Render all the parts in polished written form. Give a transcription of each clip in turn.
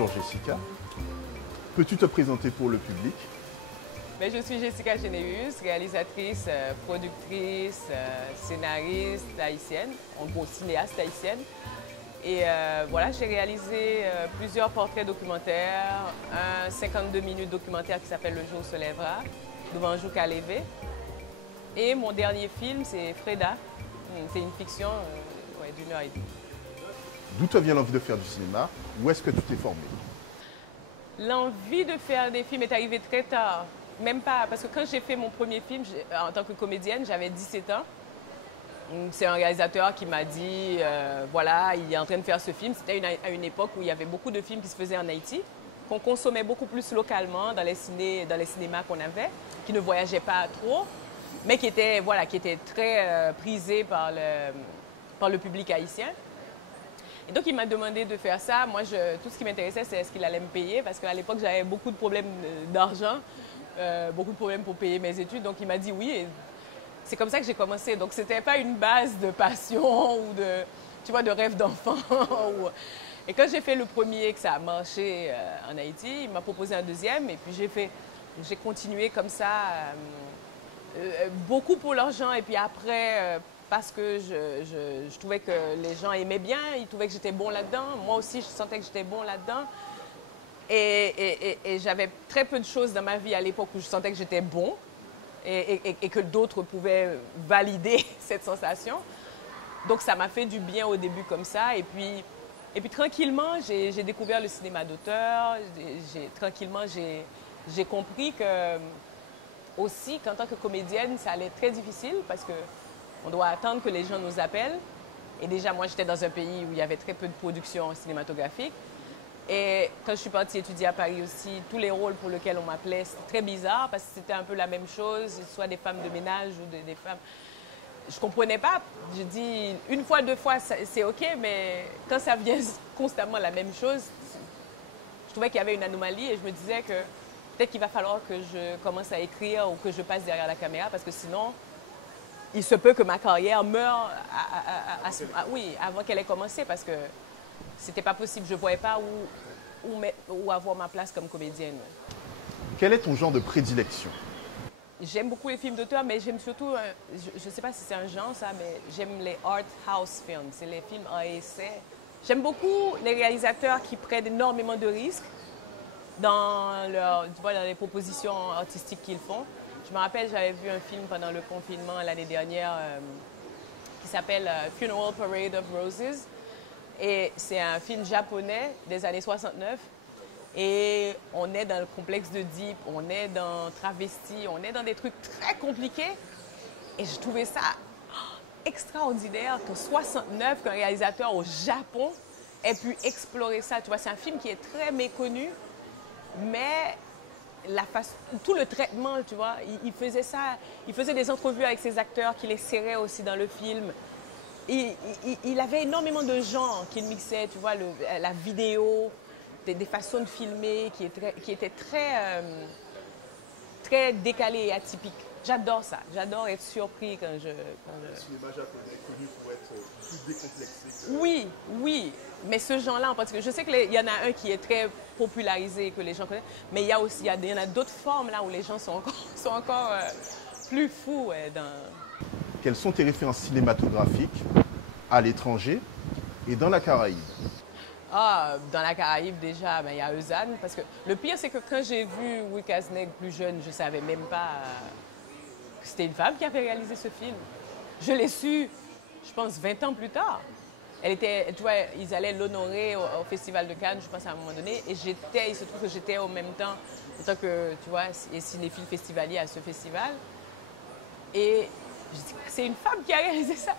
Bonjour Jessica. Peux-tu te présenter pour le public? Je suis Jessica Généus, réalisatrice, productrice, scénariste haïtienne, en gros cinéaste haïtienne. Et voilà, j'ai réalisé plusieurs portraits documentaires, un 52 minutes documentaire qui s'appelle Le jour se lèvera, devant Jouka Levé. Et mon dernier film, c'est Freda. C'est une fiction d'une heure et demie. D'où te vient l'envie de faire du cinéma? Où est-ce que tu t'es formé? L'envie de faire des films est arrivée très tard. Même pas, parce que quand j'ai fait mon premier film en tant que comédienne, j'avais 17 ans. C'est un réalisateur qui m'a dit, voilà, il est en train de faire ce film. C'était à une époque où il y avait beaucoup de films qui se faisaient en Haïti, qu'on consommait beaucoup plus localement dans les cinémas qu'on avait, qui ne voyageaient pas trop, mais qui étaient, voilà, qui étaient très prisés par le public haïtien. Et donc, il m'a demandé de faire ça. Moi, tout ce qui m'intéressait, c'est est-ce qu'il allait me payer, parce qu'à l'époque, j'avais beaucoup de problèmes d'argent. Beaucoup de problèmes pour payer mes études, donc il m'a dit oui et c'est comme ça que j'ai commencé. Donc c'était pas une base de passion ou de, tu vois, de rêve d'enfant. Et quand j'ai fait le premier, que ça a marché en Haïti, il m'a proposé un deuxième et puis j'ai continué comme ça, beaucoup pour l'argent et puis après parce que je trouvais que les gens aimaient bien, ils trouvaient que j'étais bon là-dedans. Moi aussi, je sentais que j'étais bon là-dedans. Et j'avais très peu de choses dans ma vie à l'époque où je sentais que j'étais bon et que d'autres pouvaient valider cette sensation. Donc ça m'a fait du bien au début comme ça. Et puis tranquillement, j'ai découvert le cinéma d'auteur. Tranquillement, j'ai compris que aussi qu'en tant que comédienne, ça allait être très difficile parce qu'on doit attendre que les gens nous appellent. Et déjà, moi, j'étais dans un pays où il y avait très peu de production cinématographique. Et quand je suis partie étudier à Paris aussi, tous les rôles pour lesquels on m'appelait, c'était très bizarre parce que c'était un peu la même chose, soit des femmes de ménage ou des femmes. Je ne comprenais pas. Je dis, une fois, deux fois, c'est OK, mais quand ça vient constamment la même chose, je trouvais qu'il y avait une anomalie et je me disais que peut-être qu'il va falloir que je commence à écrire ou que je passe derrière la caméra parce que sinon, il se peut que ma carrière meure oui, avant qu'elle ait commencé parce que c'était pas possible. Je ne voyais pas où avoir ma place comme comédienne. Quel est ton genre de prédilection? J'aime beaucoup les films d'auteur, mais j'aime surtout, je ne sais pas si c'est un genre ça, mais j'aime les art house films. C'est les films à essai. J'aime beaucoup les réalisateurs qui prennent énormément de risques dans les propositions artistiques qu'ils font. Je me rappelle, j'avais vu un film pendant le confinement l'année dernière qui s'appelle Funeral Parade of Roses. Et c'est un film japonais des années 69. Et on est dans le complexe de Deep, on est dans Travesti, on est dans des trucs très compliqués. Et je trouvais ça extraordinaire qu'en 69, qu'un réalisateur au Japon ait pu explorer ça. Tu vois, c'est un film qui est très méconnu, mais tout le traitement, tu vois, il faisait ça. Il faisait des entrevues avec ses acteurs qui les serraient aussi dans le film. Il avait énormément de genres qu'il mixait, tu vois, la vidéo, des façons de filmer qui étaient très décalées et atypiques. J'adore ça. J'adore être surpris quand je... Le cinéma japonais est connu pour être plus décomplexé. Oui, oui. Mais ce genre-là en particulier, je sais qu'il y en a un qui est très popularisé, que les gens connaissent, mais il y en a d'autres formes là où les gens sont encore plus fous. Quelles sont tes références cinématographiques à l'étranger et dans la Caraïbe? Dans la Caraïbe, déjà, il y a Eusanne. Parce que le pire, c'est que quand j'ai vu Wick Asneg plus jeune, je ne savais même pas que c'était une femme qui avait réalisé ce film. Je l'ai su, je pense, 20 ans plus tard. Elle était, tu vois, ils allaient l'honorer au Festival de Cannes, je pense, à un moment donné. Et il se trouve que j'étais en même temps, en tant que, tu vois, cinéphile festivalier à ce festival. Et je dis, c'est une femme qui a réalisé ça.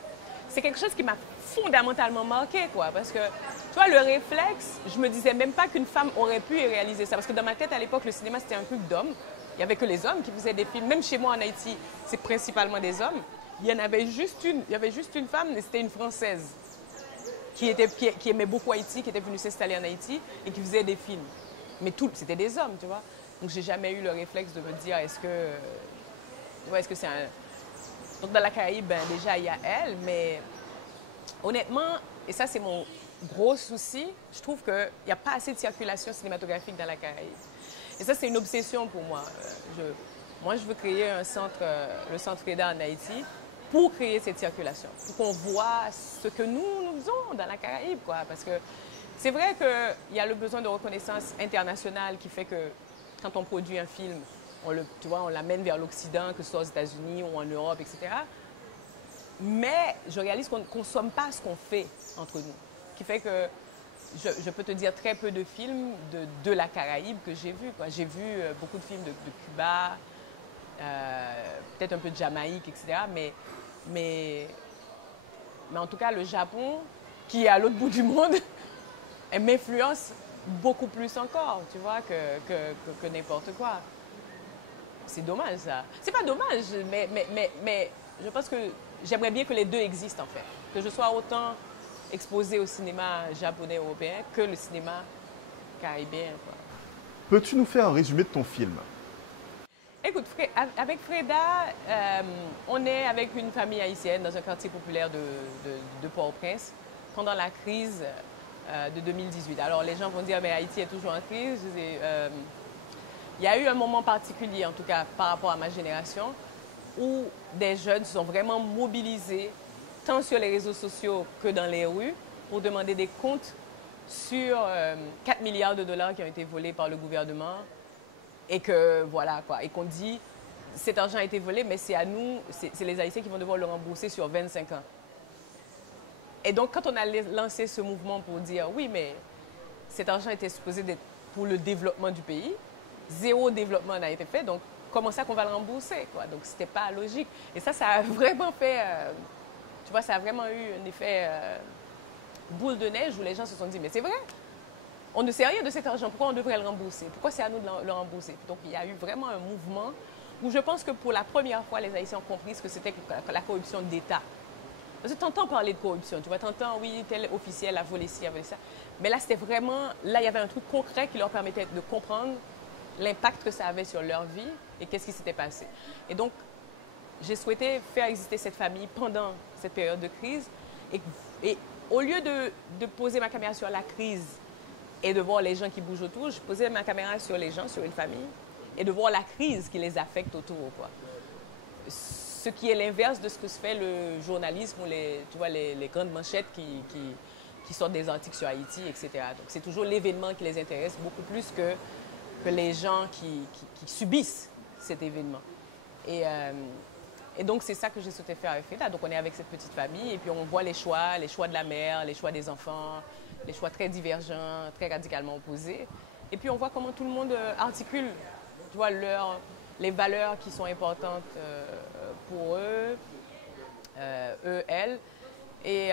C'est quelque chose qui m'a fondamentalement marqué, quoi. Parce que, tu vois, le réflexe, je me disais même pas qu'une femme aurait pu réaliser ça. Parce que dans ma tête, à l'époque, le cinéma, c'était un truc d'hommes. Il n'y avait que les hommes qui faisaient des films. Même chez moi, en Haïti, c'est principalement des hommes. Il y avait juste une femme, et c'était une Française qui aimait beaucoup Haïti, qui était venue s'installer en Haïti et qui faisait des films. Mais c'était des hommes, tu vois. Donc, j'ai jamais eu le réflexe de me dire, est-ce que c'est un... Donc, dans la Caraïbe, déjà, il y a elle, mais honnêtement, et ça, c'est gros souci, je trouve qu'il n'y a pas assez de circulation cinématographique dans la Caraïbe. Et ça, c'est une obsession pour moi. Moi, je veux créer un centre, le Centre Freda en Haïti, pour créer cette circulation, pour qu'on voit ce que nous faisons dans la Caraïbe, quoi. Parce que c'est vrai qu'il y a le besoin de reconnaissance internationale qui fait que quand on produit un film, tu vois, on l'amène vers l'Occident, que ce soit aux États-Unis ou en Europe, etc. Mais je réalise qu'on ne consomme pas ce qu'on fait entre nous. Ce qui fait que je peux te dire très peu de films de la Caraïbe que j'ai vus. J'ai vu beaucoup de films de Cuba, peut-être un peu de Jamaïque, etc. Mais en tout cas, le Japon, qui est à l'autre bout du monde, m'influence beaucoup plus encore, tu vois, que n'importe quoi. C'est dommage, ça. C'est pas dommage, mais je pense que j'aimerais bien que les deux existent, en fait. Que je sois autant exposée au cinéma japonais européen que le cinéma caribéen, quoi. Peux-tu nous faire un résumé de ton film? Écoute, avec Freda, on est avec une famille haïtienne dans un quartier populaire de Port-au-Prince pendant la crise de 2018. Alors les gens vont dire, mais Haïti est toujours en crise. Il y a eu un moment particulier, en tout cas par rapport à ma génération, où des jeunes se sont vraiment mobilisés, tant sur les réseaux sociaux que dans les rues, pour demander des comptes sur 4 milliards de dollars qui ont été volés par le gouvernement. Et que, voilà, quoi, et qu'on dit, cet argent a été volé, mais c'est à nous, c'est les Haïtiens qui vont devoir le rembourser sur 25 ans. Et donc, quand on a lancé ce mouvement pour dire, oui, mais cet argent était supposé d'être pour le développement du pays, zéro développement n'a été fait, donc comment ça qu'on va le rembourser, quoi? Donc, c'était pas logique. Et ça a vraiment fait, tu vois, ça a vraiment eu un effet boule de neige où les gens se sont dit, mais c'est vrai, on ne sait rien de cet argent, pourquoi on devrait le rembourser? Pourquoi c'est à nous de le rembourser? Donc, il y a eu vraiment un mouvement où je pense que pour la première fois, les Haïtiens ont compris ce que c'était que la corruption d'État. Parce que tu entends parler de corruption, tu vois, tu entends, oui, tel officiel a volé ci, a volé ça. Mais là, c'était vraiment, là, il y avait un truc concret qui leur permettait de comprendre l'impact que ça avait sur leur vie et qu'est-ce qui s'était passé. Et donc, j'ai souhaité faire exister cette famille pendant cette période de crise. Et au lieu de poser ma caméra sur la crise et de voir les gens qui bougent autour, je posais ma caméra sur les gens, sur une famille, et de voir la crise qui les affecte autour, quoi. Ce qui est l'inverse de ce que se fait le journalisme ou les grandes manchettes qui sortent des articles sur Haïti, etc. Donc c'est toujours l'événement qui les intéresse beaucoup plus que les gens qui subissent cet événement. Et donc c'est ça que j'ai souhaité faire avec Freda. Donc on est avec cette petite famille et puis on voit les choix de la mère, les choix des enfants, les choix très divergents, très radicalement opposés. Et puis on voit comment tout le monde articule, tu vois, les valeurs qui sont importantes pour eux, elles. Et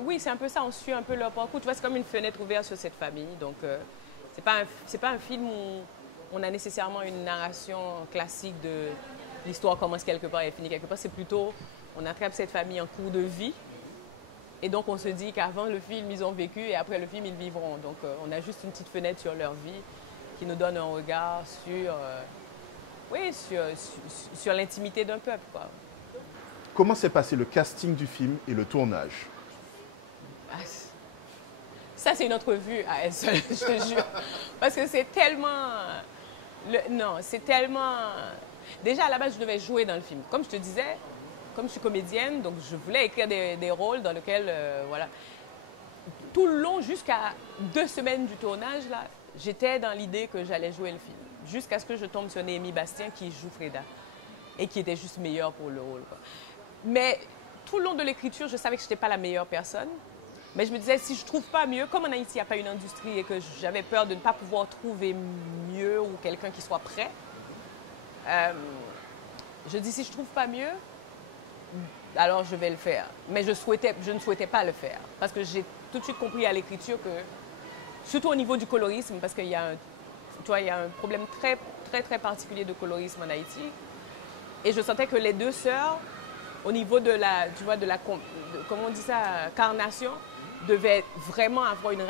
oui, c'est un peu ça, on suit un peu leur parcours. Tu vois, c'est comme une fenêtre ouverte sur cette famille. Donc c'est pas un film où on a nécessairement une narration classique de l'histoire commence quelque part et finit quelque part. C'est plutôt, on attrape cette famille en cours de vie. Et donc, on se dit qu'avant le film, ils ont vécu et après le film, ils vivront. Donc, on a juste une petite fenêtre sur leur vie qui nous donne un regard sur l'intimité d'un peuple, quoi. Comment s'est passé le casting du film et le tournage? Ça, c'est une autre vue à elle seule, je te jure. Parce que c'est tellement... Non, c'est tellement... Déjà, à la base, je devais jouer dans le film. Comme je te disais, comme je suis comédienne, donc je voulais écrire des rôles dans lesquels, voilà. Tout le long, jusqu'à 2 semaines du tournage, là, j'étais dans l'idée que j'allais jouer le film. Jusqu'à ce que je tombe sur Néhémie Bastien qui joue Freda. Et qui était juste meilleure pour le rôle, quoi. Mais tout le long de l'écriture, je savais que je n'étais pas la meilleure personne. Mais je me disais, si je ne trouve pas mieux, comme en Haïti, il n'y a pas une industrie et que j'avais peur de ne pas pouvoir trouver mieux ou quelqu'un qui soit prêt, je dis, si je ne trouve pas mieux, alors je vais le faire. Mais je ne souhaitais pas le faire. Parce que j'ai tout de suite compris à l'écriture que, surtout au niveau du colorisme, parce qu'il y a un problème très, très, très particulier de colorisme en Haïti. Et je sentais que les deux sœurs, au niveau de la, comment on dit ça, carnation, devaient vraiment avoir une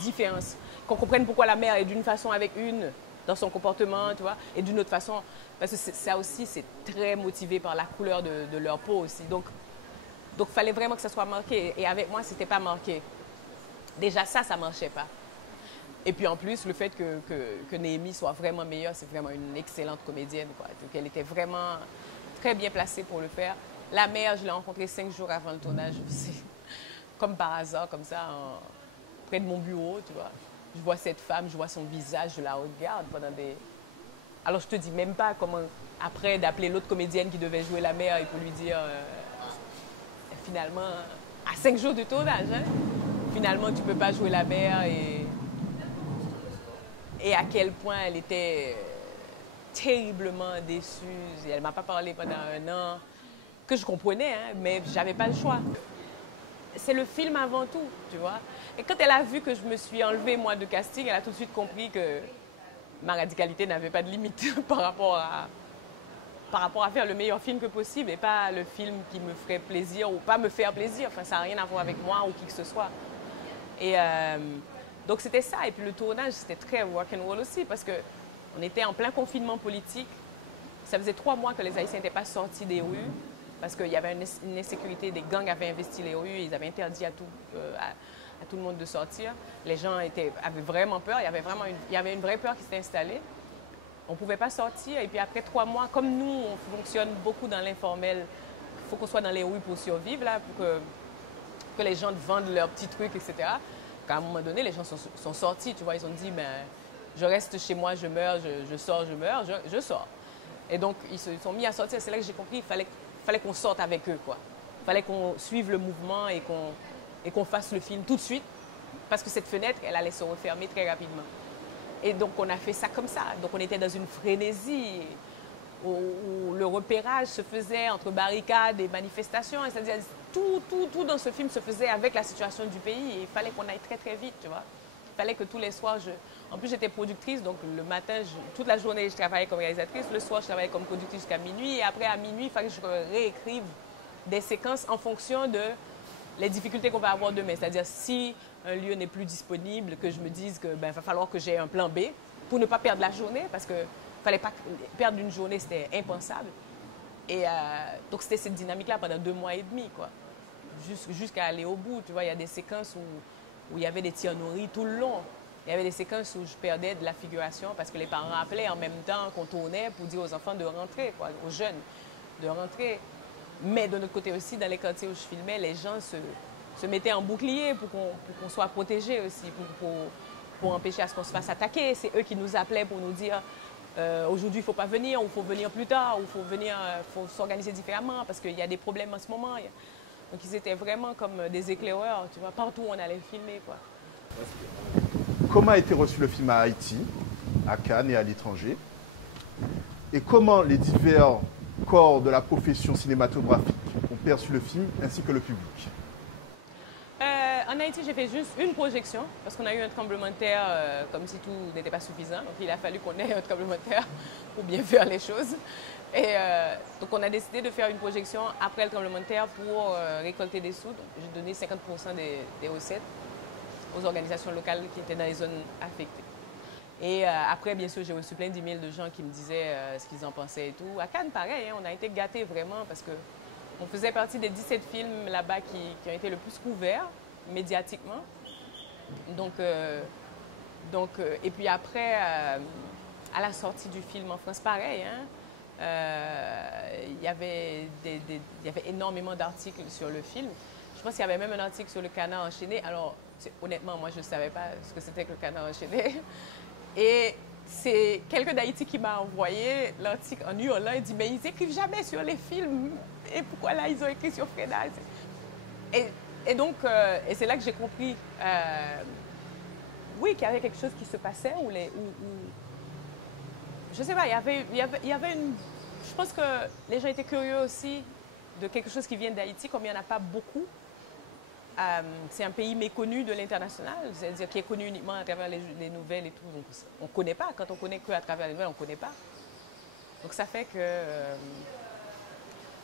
différence. Qu'on comprenne pourquoi la mère est d'une façon avec une, dans son comportement, tu vois, et d'une autre façon. Parce que ça aussi, c'est très motivé par la couleur de leur peau aussi. Donc, Donc, il fallait vraiment que ça soit marqué. Et avec moi, c'était pas marqué. Déjà, ça marchait pas. Et puis en plus, le fait que Néhémie soit vraiment meilleure, c'est vraiment une excellente comédienne, quoi. Donc, elle était vraiment très bien placée pour le faire. La mère, je l'ai rencontrée 5 jours avant le tournage. C'est comme par hasard, comme ça, près de mon bureau, tu vois. Je vois cette femme, je vois son visage, je la regarde pendant des... Alors, je te dis même pas comment, après, d'appeler l'autre comédienne qui devait jouer la mère et pour lui dire, finalement, à 5 jours de tournage, hein, finalement, tu peux pas jouer la mère et à quel point elle était terriblement déçue. Et elle m'a pas parlé pendant 1 an, que je comprenais, hein, mais j'avais pas le choix. C'est le film avant tout, tu vois. Et quand elle a vu que je me suis enlevée, moi, de casting, elle a tout de suite compris que ma radicalité n'avait pas de limite par rapport à faire le meilleur film que possible et pas le film qui me ferait plaisir ou pas me faire plaisir. Enfin, ça n'a rien à voir avec moi ou qui que ce soit. Et donc, c'était ça. Et puis, le tournage, c'était très rock'n'roll aussi parce qu'on était en plein confinement politique. Ça faisait 3 mois que les Haïtiens n'étaient pas sortis des rues parce qu'il y avait une insécurité. Des gangs avaient investi les rues. Ils avaient interdit à tout le monde de sortir. Les gens avaient vraiment peur. Il y avait une vraie peur qui s'était installée. On ne pouvait pas sortir. Et puis, après 3 mois, comme nous, on fonctionne beaucoup dans l'informel, il faut qu'on soit dans les rues pour survivre, là, pour que les gens vendent leurs petits trucs, etc. À un moment donné, les gens sont sortis, tu vois, ils ont dit, ben, je reste chez moi, je meurs, je sors, je meurs, je sors. Et donc, ils se sont mis à sortir. C'est là que j'ai compris qu'il fallait qu'on sorte avec eux, quoi. Il fallait qu'on suive le mouvement et qu'on fasse le film tout de suite, parce que cette fenêtre, elle allait se refermer très rapidement. Et donc, on a fait ça comme ça. Donc, on était dans une frénésie où le repérage se faisait entre barricades et manifestations. C'est-à-dire, tout dans ce film se faisait avec la situation du pays. Et il fallait qu'on aille très, très vite, tu vois. Il fallait que tous les soirs, En plus, j'étais productrice, donc le matin, toute la journée, je travaillais comme réalisatrice. Le soir, je travaillais comme productrice jusqu'à minuit. Et après, à minuit, il fallait que je réécrive des séquences en fonction de les difficultés qu'on va avoir demain. C'est-à-dire, si un lieu n'est plus disponible, que je me dise que va falloir que j'ai un plan B pour ne pas perdre la journée, parce que fallait pas perdre une journée, c'était impensable. Et donc, c'était cette dynamique-là pendant 2 mois et demi, quoi. Jusqu'à aller au bout, tu vois, il y a des séquences où il y avait des tirs nourris tout le long. Il y avait des séquences où je perdais de la figuration parce que les parents appelaient en même temps qu'on tournait pour dire aux enfants de rentrer, quoi, aux jeunes de rentrer. Mais de notre côté aussi, dans les quartiers où je filmais, les gens se mettaient en bouclier pour qu'on soit protégés aussi, pour empêcher à ce qu'on se fasse attaquer. C'est eux qui nous appelaient pour nous dire aujourd'hui, il ne faut pas venir, ou il faut venir plus tard, ou il faut s'organiser différemment parce qu'il y a des problèmes en ce moment. Donc, ils étaient vraiment comme des éclaireurs, tu vois, partout où on allait filmer, quoi. Comment a été reçu le film à Haïti, à Cannes et à l'étranger? Et comment les divers corps de la profession cinématographique ont perçu le film, ainsi que le public? En Haïti, j'ai fait juste une projection parce qu'on a eu un tremblement de terre comme si tout n'était pas suffisant. Donc, il a fallu qu'on ait un tremblement de terre pour bien faire les choses. Et donc, on a décidé de faire une projection après le tremblement de terre pour récolter des sous. J'ai donné 50% des recettes aux organisations locales qui étaient dans les zones affectées. Et après, bien sûr, j'ai reçu plein d'emails de gens qui me disaient ce qu'ils en pensaient et tout. À Cannes, pareil, hein, on a été gâtés vraiment parce qu'on faisait partie des 17 films là-bas qui ont été le plus couverts médiatiquement. Donc, et puis après, à la sortie du film en France, pareil, hein, il y avait énormément d'articles sur le film. Je pense qu'il y avait même un article sur le canard enchaîné. Alors, honnêtement, moi, je ne savais pas ce que c'était que le canard enchaîné. Et c'est quelqu'un d'Haïti qui m'a envoyé l'article en hurlant. Il dit, mais ils n'écrivent jamais sur les films. Et pourquoi là, ils ont écrit sur Freda? Et donc, et c'est là que j'ai compris, oui, qu'il y avait quelque chose qui se passait. Je ne sais pas, il y avait une... Je pense que les gens étaient curieux aussi de quelque chose qui vient d'Haïti, comme il n'y en a pas beaucoup. C'est un pays méconnu de l'international, c'est-à-dire qui est connu uniquement à travers les nouvelles et tout. Donc, on ne connaît pas. Quand on connaît qu'à travers les nouvelles, on ne connaît pas. Donc, ça fait que...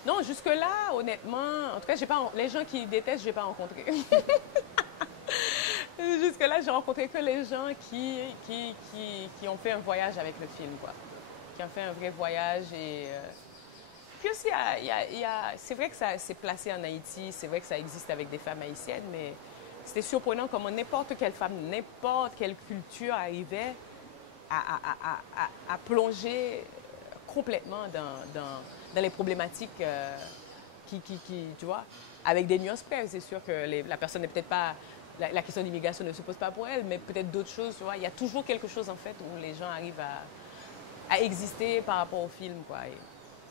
Non, jusque-là, honnêtement, en tout cas, les gens qui détestent, je n'ai pas rencontré. Jusque-là, j'ai rencontré que les gens qui ont fait un voyage avec le film, quoi. Qui ont fait un vrai voyage puis aussi, c'est vrai que ça s'est placé en Haïti, c'est vrai que ça existe avec des femmes haïtiennes, mais c'était surprenant comment n'importe quelle femme, n'importe quelle culture arrivait à plonger complètement dans les problématiques tu vois, avec des nuances près. C'est sûr que la personne n'est peut-être pas... La question d'immigration ne se pose pas pour elle, mais peut-être d'autres choses, tu vois. Il y a toujours quelque chose, en fait, où les gens arrivent à exister par rapport au film, quoi.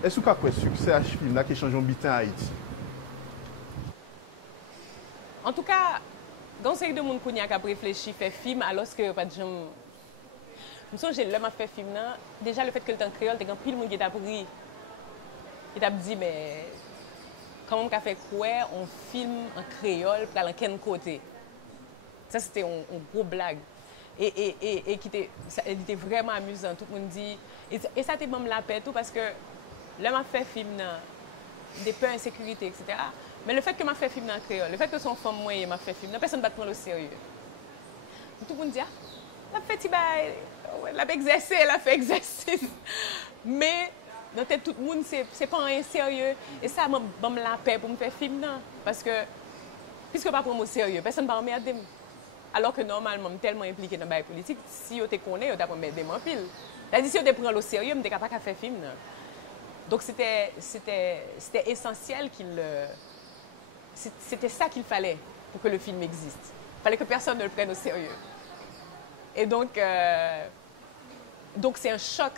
Est-ce que vous avez succès à ce film-là qui change en bitin à Haïti? En tout cas, dans ce de monde qui a réfléchi, fait film, alors que pas de gens... Je me souviens, l'homme a fait film, là. Déjà, le fait que le temps créole, t'es quand pile monde qui t'a pris, qui t'a dit, mais comment on a fait quoi, on filme en créole, puis dans quel côté? Ça, c'était une grosse blague. Et qui était vraiment amusant. Tout le monde dit... Et ça, t'es même la paix, tout, parce que l'homme a fait film, là, des peurs, insécurité, etc. Mais le fait que m'a fait film dans le créole, le fait que son femme, moi, m'a fait film, personne ne va te prendre au sérieux. Tout le monde dit, ah, la fait la fait exercer, la fait exercice. Mais dans tête tout le monde, c'est pas un sérieux. Et ça m'a la paix pour me faire film, non. Parce que, puisque pas prendre au sérieux, personne ne va m'emmerder. Alors que normalement, je suis tellement impliqué dans la politique, si je te connais, je t'apprends m'aider en pile. C'est-à-dire, si je te prends au sérieux, je ne suis pas capable de faire film, non. Donc c'était essentiel c'était ça qu'il fallait pour que le film existe. Il fallait que personne ne le prenne au sérieux. Et donc c'est un choc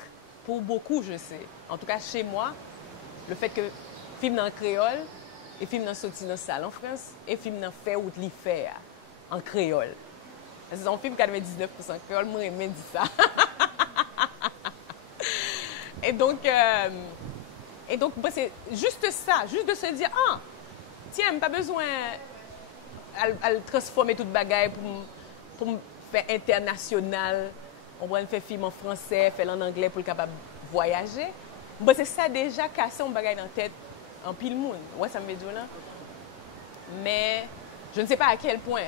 pour beaucoup, je sais. En tout cas, chez moi, le fait que le film dans le créole, et film dans sorti dans la salle en France, et film dans fait ou de fait en créole. C'est un film 99% créole, moi j'aime dire ça. Et donc c'est juste ça, juste de se dire, ah, tiens, pas besoin de transformer toute bagaille pour me faire international. On va faire film en français, faire en anglais pour être capable de voyager. C'est ça déjà cassé un bagaille dans la tête en pile monde. Ouais, ça me fait dire là. Mais je ne sais pas à quel point,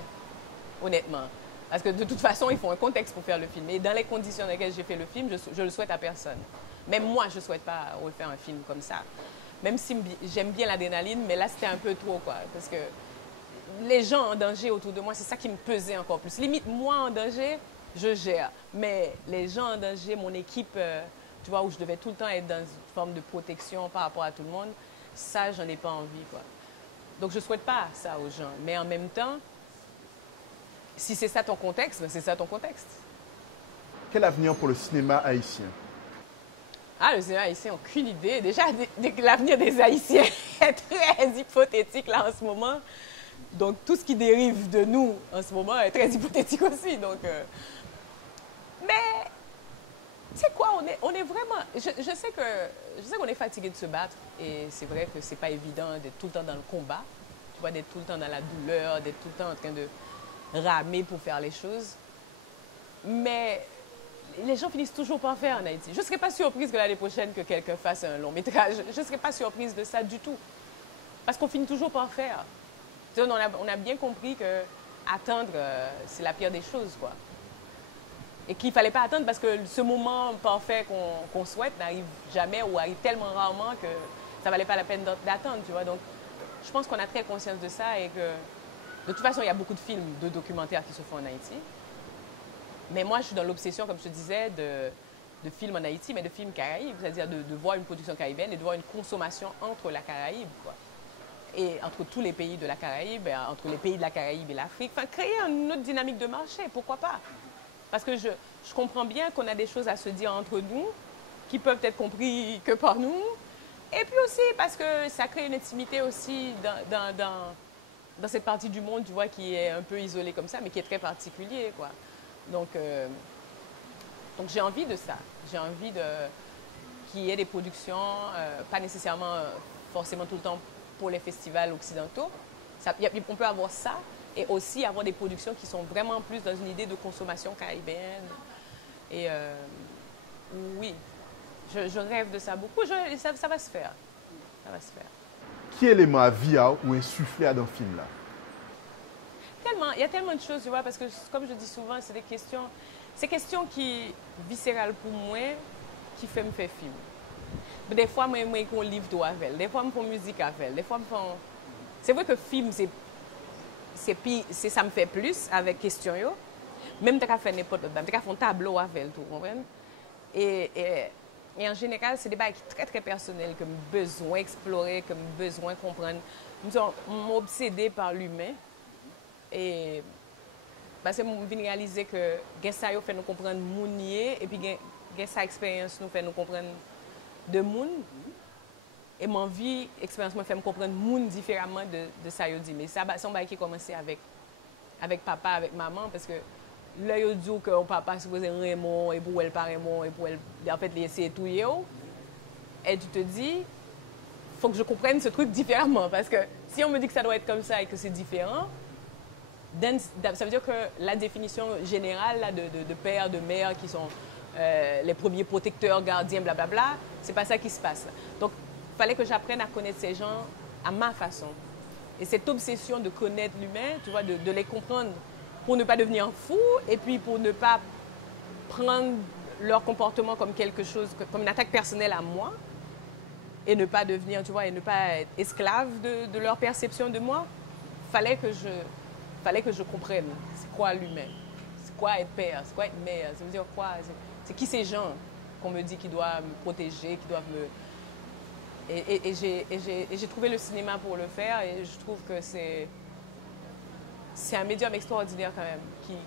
honnêtement. Parce que de toute façon, il faut un contexte pour faire le film. Et dans les conditions dans lesquelles j'ai fait le film, je le souhaite à personne. Même moi, je ne souhaite pas refaire un film comme ça. Même si j'aime bien l'adrénaline, mais là, c'était un peu trop, quoi. Parce que les gens en danger autour de moi, c'est ça qui me pesait encore plus. Limite, moi en danger, je gère. Mais les gens en danger, mon équipe, tu vois, où je devais tout le temps être dans une forme de protection par rapport à tout le monde, ça, j'en ai pas envie, quoi. Donc, je ne souhaite pas ça aux gens. Mais en même temps, si c'est ça ton contexte, c'est ça ton contexte. Quel avenir pour le cinéma haïtien? Ah, le cinéma haïtien, aucune idée. Déjà, l'avenir des Haïtiens est très hypothétique là en ce moment. Donc, tout ce qui dérive de nous en ce moment est très hypothétique aussi. Donc, mais, tu sais quoi, on est vraiment... Je sais qu'on est fatigué de se battre. Et c'est vrai que c'est pas évident d'être tout le temps dans le combat. Tu vois, d'être tout le temps dans la douleur, d'être tout le temps en train de ramer pour faire les choses. Mais les gens finissent toujours par faire en Haïti. Je ne serais pas surprise que l'année prochaine que quelqu'un fasse un long métrage. Je ne serais pas surprise de ça du tout. Parce qu'on finit toujours par faire. On a bien compris que attendre, c'est la pire des choses, quoi. Et qu'il ne fallait pas attendre parce que ce moment parfait qu'on souhaite n'arrive jamais ou arrive tellement rarement que ça ne valait pas la peine d'attendre, tu vois. Donc, je pense qu'on a très conscience de ça et que, de toute façon, il y a beaucoup de films, de documentaires qui se font en Haïti. Mais moi, je suis dans l'obsession, comme je te disais, de films en Haïti, mais de films caraïbes, c'est-à-dire de voir une production caribéenne et de voir une consommation entre la Caraïbe, quoi. Et entre tous les pays de la Caraïbe, entre les pays de la Caraïbe et l'Afrique, enfin, créer une autre dynamique de marché, pourquoi pas? Parce que je comprends bien qu'on a des choses à se dire entre nous, qui peuvent être comprises que par nous, et puis aussi parce que ça crée une intimité aussi dans cette partie du monde, tu vois, qui est un peu isolée comme ça, mais qui est très particulier, quoi. Donc j'ai envie de ça. J'ai envie qu'il y ait des productions, pas nécessairement forcément tout le temps pour les festivals occidentaux. On peut avoir ça et aussi avoir des productions qui sont vraiment plus dans une idée de consommation caribéenne. Et oui, je rêve de ça beaucoup. Ça va se faire. Ça va se faire. Quel élément à via ou insufflé à dans le film là? Il y a tellement de choses, tu vois, parce que comme je dis souvent, c'est des questions qui viscérales pour moi, qui fait me faire film. Des fois, moi, je fais un livre tout avec elle. Des fois, je fais musique avec elle. Des fois, je fais... C'est vrai que le film, ça me fait plus avec question. Même si je fais n'importe quoi, je fais un tableau avec elle, tout, comprenez? Et en général, c'est des bails très, très personnels que j'ai besoin d'explorer, que j'ai besoin de comprendre. Je suis obsédée par l'humain. Et parce que je viens réaliser que ça fait nous comprendre moun et puis ça expérience nous fait nous comprendre de moun. Et mon vie, expérience me fait me comprendre moun différemment de ça yo dit. Mais ça c'est un bail qui commencé avec papa, avec maman parce que là yo dit que papa supposé Raymond et pour elle pas Raymond et pour elle en fait essayer tout yo. Et tu te dis faut que je comprenne ce truc différemment parce que si on me dit que ça doit être comme ça et que c'est différent, ça veut dire que la définition générale là, de père, de mère qui sont les premiers protecteurs, gardiens, blablabla, c'est pas ça qui se passe. Donc, il fallait que j'apprenne à connaître ces gens à ma façon. Et cette obsession de connaître l'humain, tu vois, de les comprendre pour ne pas devenir fou et puis pour ne pas prendre leur comportement comme quelque chose, comme une attaque personnelle à moi et ne pas devenir, tu vois, et ne pas être esclave de leur perception de moi. Fallait que je comprenne c'est quoi l'humain, c'est quoi être père, c'est quoi être mère, ça veut dire quoi, c'est qui ces gens qu'on me dit qui doivent me protéger, qui doivent me... Et j'ai trouvé le cinéma pour le faire et je trouve que c'est un médium extraordinaire quand même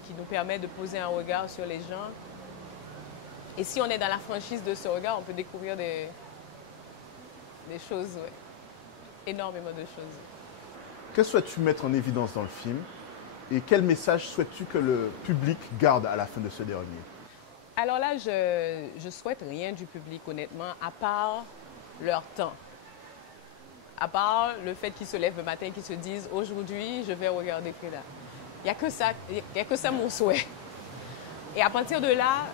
qui nous permet de poser un regard sur les gens. Et si on est dans la franchise de ce regard, on peut découvrir des choses, ouais, énormément de choses. Que souhaites-tu mettre en évidence dans le film et quel message souhaites-tu que le public garde à la fin de ce dernier? Alors là, je souhaite rien du public, honnêtement, à part leur temps. À part le fait qu'ils se lèvent le matin et qu'ils se disent « Aujourd'hui, je vais regarder Frida ». Il n'y a que ça mon souhait. Et à partir de là,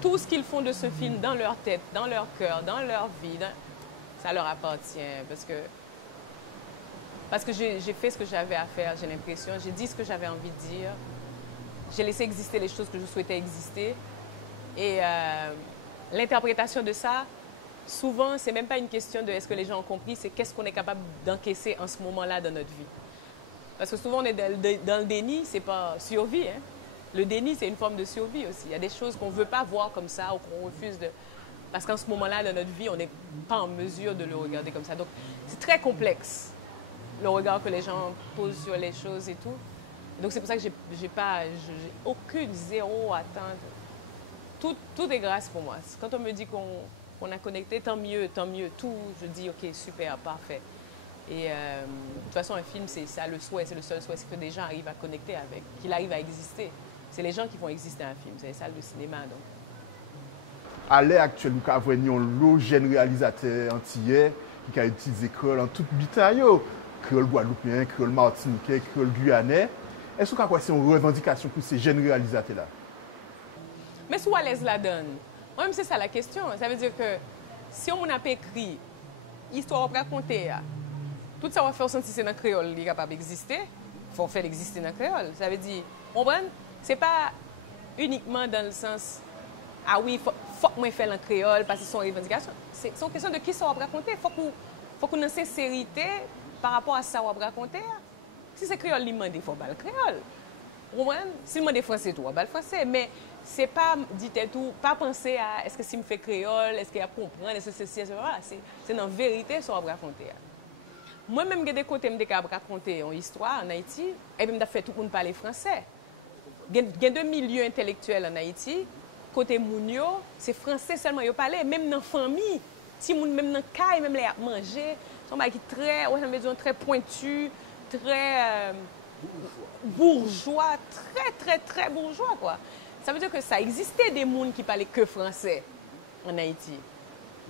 tout ce qu'ils font de ce film dans leur tête, dans leur cœur, dans leur vie, ça leur appartient. Parce que j'ai fait ce que j'avais à faire, j'ai l'impression. J'ai dit ce que j'avais envie de dire. J'ai laissé exister les choses que je souhaitais exister. Et l'interprétation de ça, souvent, ce n'est même pas une question de est-ce que les gens ont compris, c'est qu'est-ce qu'on est capable d'encaisser en ce moment-là dans notre vie. Parce que souvent, on est dans le déni, ce n'est pas survie. Hein? Le déni, c'est une forme de survie aussi. Il y a des choses qu'on ne veut pas voir comme ça ou qu'on refuse de... Parce qu'en ce moment-là, dans notre vie, on n'est pas en mesure de le regarder comme ça. Donc, c'est très complexe, le regard que les gens posent sur les choses et tout. Donc, c'est pour ça que j'ai aucune, zéro attente. Tout est grâce pour moi. Quand on me dit qu'on a connecté, tant mieux. Tout, je dis, OK, super, parfait. Et de toute façon, un film, c'est ça le souhait, c'est le seul souhait, c'est que des gens arrivent à connecter avec, qu'il arrive à exister. C'est les gens qui font exister un film, c'est les salles de cinéma. Donc. À l'ère actuelle, nous avons un jeune réalisateur antillais qui a une petite école en toute bitaille, créole guadeloupéen, créole martiniquais, créole guyanais. Est-ce que c'est une revendication pour ces jeunes réalisateurs-là? Mais sous à l'aise la donne. Moi-même, c'est ça la question. Ça veut dire que si on a écrit histoire à raconter, tout ça va faire sentir que c'est dans le créole, il est capable d'exister. Il faut faire exister dans le créole. Ça veut dire, on ce n'est pas uniquement dans le sens, ah oui, faut que moi fasse le créole parce que c'est son revendication. C'est une question de qui ça va raconter. Il faut qu'on ait sincérité par rapport à ça va raconter. Si c'est créole, il demande, il faut pas le créole. Si il demande français, tout, le français. Mais c'est pas, dit-tout, pas penser à est-ce que si me fait créole, est-ce qu'il y a comprendre, est-ce que c'est ceci, c'est dans la vérité ça va raconter. Moi-même, j'ai des côtés où je raconter une histoire en Haïti, et puis je fais tout le monde parler français. Il y a deux milieux intellectuels en Haïti. Côté Mounio, c'est français seulement. Ils parlent, même dans la famille. Si même dans le cas, même les manger, c'est très pointu, très bourgeois, très bourgeois. Quoi. Ça veut dire que ça existait des gens qui parlaient que français en Haïti.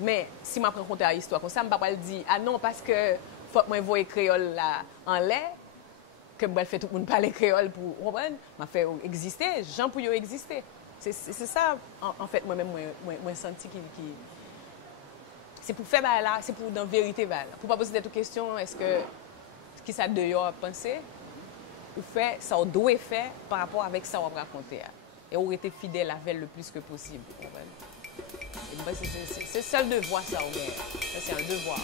Mais si je prends compte à l'histoire, comme ça, je ne peux pas dire, ah non, parce que faut que je voie créole là en lait, que je fais tout le monde parler créole pour comprendre, je fais exister, gens pour exister. C'est ça, en fait, moi-même, moi senti qui c'est pour faire là, c'est pour dans vérité là. Pour pas poser des questions, est-ce que qui ça dehors penser ou fait ça on doit faire par rapport avec ça on va raconter et on était fidèle avec le plus que possible. C'est ça le devoir, ça, mais ça, c'est un devoir.